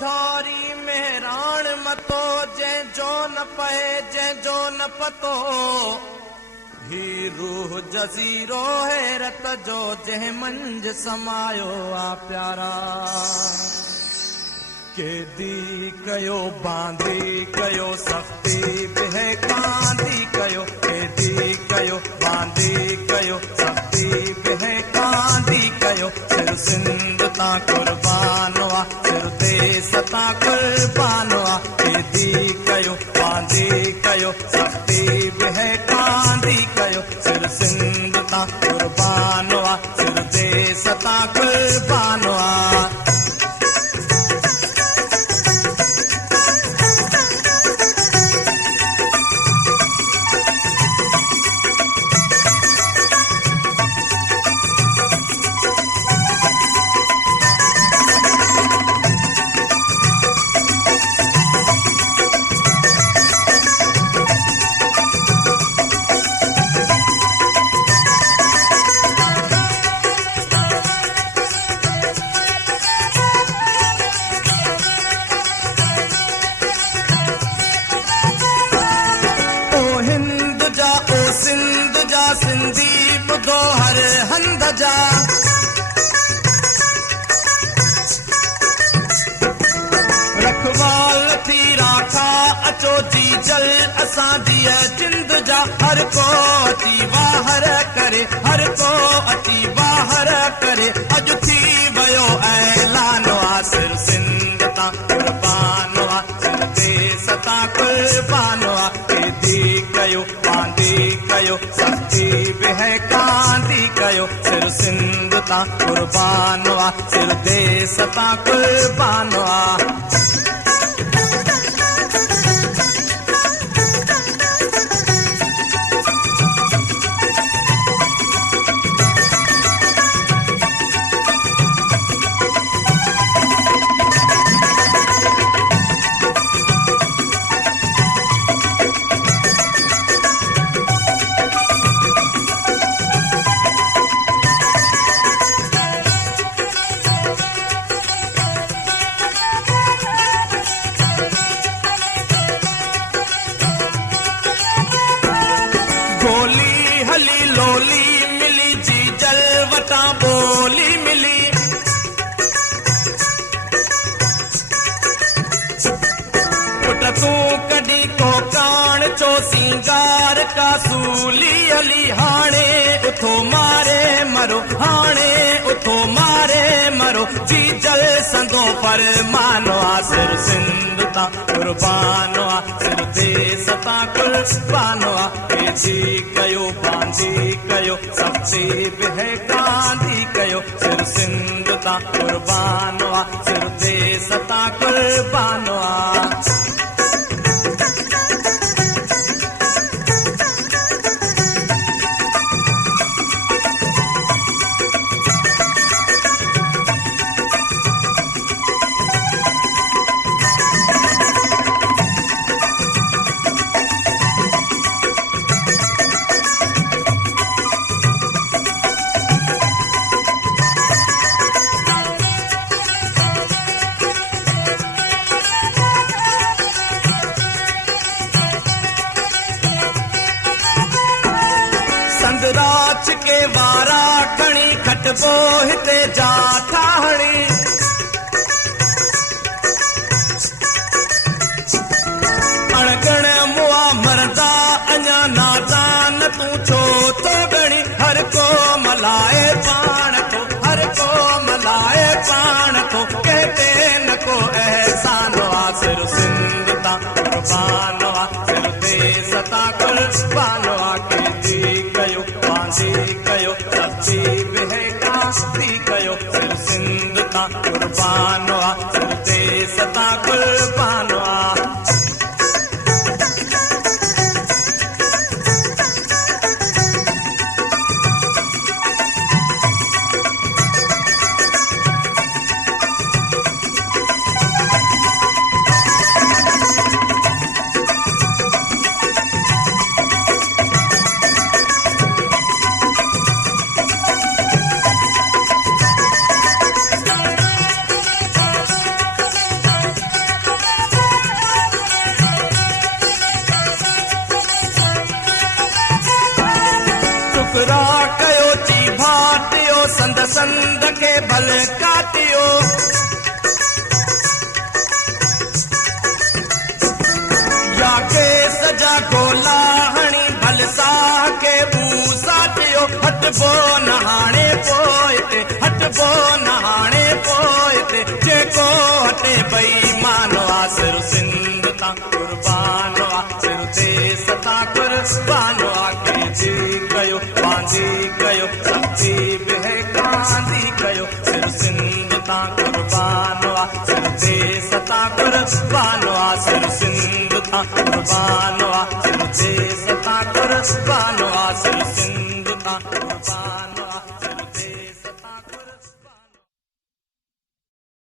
धारी में राण मतो जंहिंजो न पए जंहिंजो न पतो ही रूह जज़ीरो हैरत जो जंहिं मंझ समायो आ प्यारा केदी कयो बांदी कयो सख्ती बहकांदी कयो केदी कयो बांदी कयो सख्ती बहकांदी कयो सिर सिंध ता कुर्बान वा सिर देश ता कुर्बान वा केदी कयो बांदी कयो सख्ती बहकांदी कयो सिर सिंध ता कुर्बान वा सिर देश ता कुर्बान वा सिंधी ॿुधो हर हंध जा रखवाल थी राखा अचो जी जल असां जीअ जिंद जा हर को अची बाहर करे हर को अची बाहर करे अॼु थी वियो ऐलान आ सिर सिंध तां कुर्बान आ सिर देश तां कुर्बान आ केदी कयो बांदी कयो सख्ती बहकांदी कयो सिर सिंध तां कुर्बान आ सिर देश तां कुर्बान आ गोली हली लोली मिली जी जल वटा बोली मिली पुट तूं कॾी को कान चो सिंगार का सूली हली हाणे उथो मारे मरो हाणे उथो मारे मरो जी जल संदो पर मानो आ सिर सिंध तां कुर्बान आ सिर देश तां कुर्बान आ केदी कयो बांदी कयो सख्ती बहकांदी कयो सिर सिंध तां कुर्बान आ सिर देश तां कुर्बान आ संदराच के वारा खणी खटबो हिते जा ठाहणी अणगण मुआ मरदा अञा नादान तूं छो तो गणी हर को मलाए पाण को हर को मलाए पाण को कहते न को एहसान आ सिर सिंध तां कुर्बान आ सिर देश तां कुर्बान आ केदी कयो बांदी कयो सख्ती बहकांदी कयो सिर सिंध तां कुर्बान आ सिर देश तां कुर्बान आ संद संद के भल काटियो या के सजा गोला हणी भल साह के बूसाटियो हटबो नहाणे पोइते हटबो नहाणे पोइते जेको हटे बेईमान आसिर सिंध ता कुर्बान आसिर देश ता कुर्बान आके जी कयो बांधी कयो शक्ति बह कांदी कयो सिर सिंध ता कुर्बान आसिर देश ता कुर्बान आसिर सिंध ता कुर्बान आसिर देश ता कुर्बान आसिर सिंध ता कुर्बान